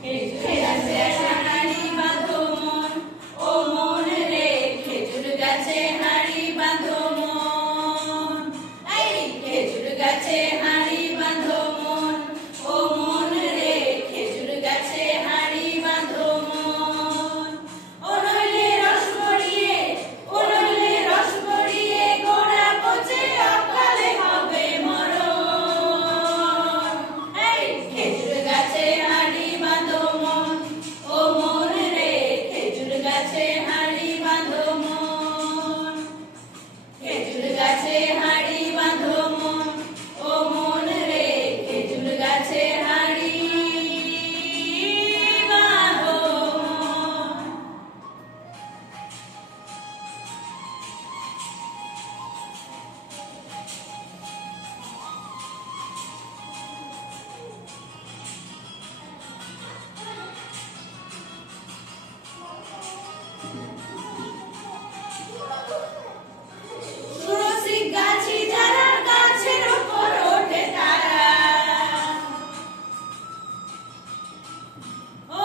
খেজুর গাছে হাঁড়ি বাঁধো মন, ও মন রে খেজুর গাছে হাঁড়ি বাঁধো মন। এই খেজুর গাছে হাঁড়ি বাঁধো মন, ও মন রে খেজুর গাছে হাঁড়ি বাঁধো মন। ও নইলে রস গড়িয়ে, ও নইলে রস গড়িয়ে গোড়া পচে অকালে হবে মরণ। এই খেজুর গাছে হাঁড়ি বাঁধো মন, ও মন রে খেজুর গাছে হাঁড়ি বাঁধো মন। খেজুর গাছে হাঁড়ি বাঁধো মন, ও মন রে খেজুর গাছে হাঁড়ি বাঁধো মন। সুরসিক গাছি যারা গাছের উপর ওঠে তারা, ও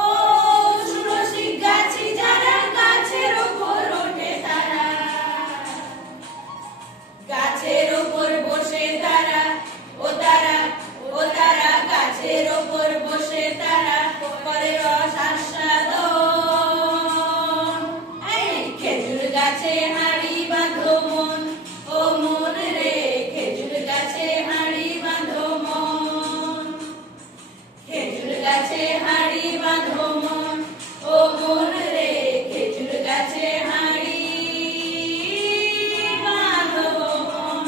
সুরসিক গাছি যারা গাছের উপর ওঠে তারা, গাছের উপর বসে তারা, ও তারা, ও তারা গাছের উপর বসে তারা করে রস আস্বাদন। এই খেজুর গাছে হাঁড়ি বাঁধো মন, ও মন রে খেজুর গাছে হাঁড়ি বাঁধো মন। খেজুর গাছে হাঁড়ি বাঁধো মন, ও মন রে খেজুর গাছে হাঁড়ি বাঁধো মন।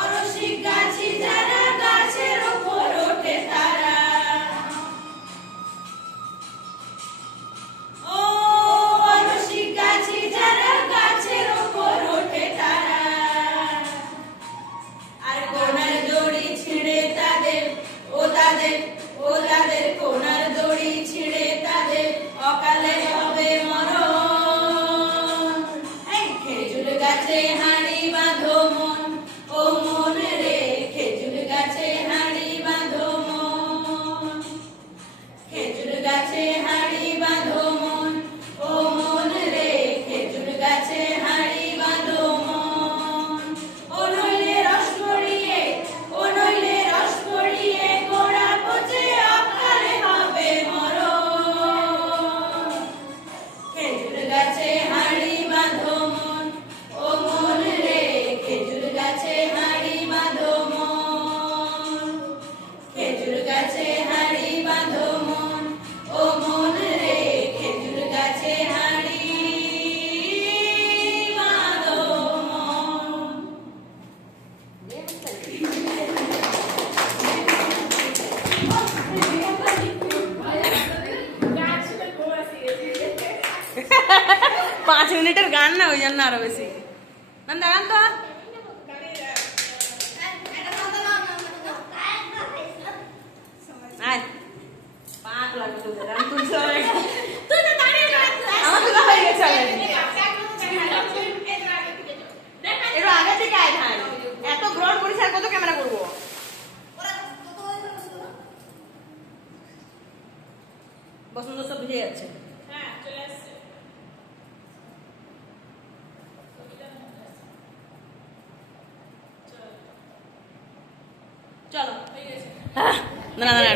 অরসিক গাছি যারা গাছের উপর ওঠে তারা, ও অরসিক গাছি যারা গাছের উপর ওঠে তারা, আর কোনার দড়ি ছিঁড়ে তাদের, ও তাদের, ও তাদের কোনার দড়ি ছিঁড়ে তাদের অকালে হবে মরণ। এই খেজুর গাছে হাঁড়ি বাঁধো মন, ও মন রে খেজুর গাছে হাঁড়ি বাঁধো মন। খেজুর গাছে হাঁড়ি বাঁধো মন, ও মন রে খেজুর গাছে হাঁড়ি বাঁধো মন। ও নইলে রস গড়িয়ে, ও নইলে রস গড়িয়ে গোড়া পচে অকালে হবে মরণ। খেজুর গাছে হাঁড়ি বাঁধো মন, ও মন রে খেজুর গাছে হাঁড়ি বাঁধো মন। খেজুর গাছে হাঁড়ি বাঁধো মন, ও মন রে খেজুর গাছে হাঁড়ি বাঁধো মন। পাঁচ মিনিটের গান না, ওই জন্য আরো বেশি গান দাঁড়ান তো। আয় পাক লাগবে তোদের, আমি তুলছি আমার তোলা হয়ে গেছে একটু আগে থেকে আয় ধান, এত গ্রহণ করিস আর কত ক্যামেরা করবো। বসন্ত সব ভিজে যাচ্ছে। চলো না না না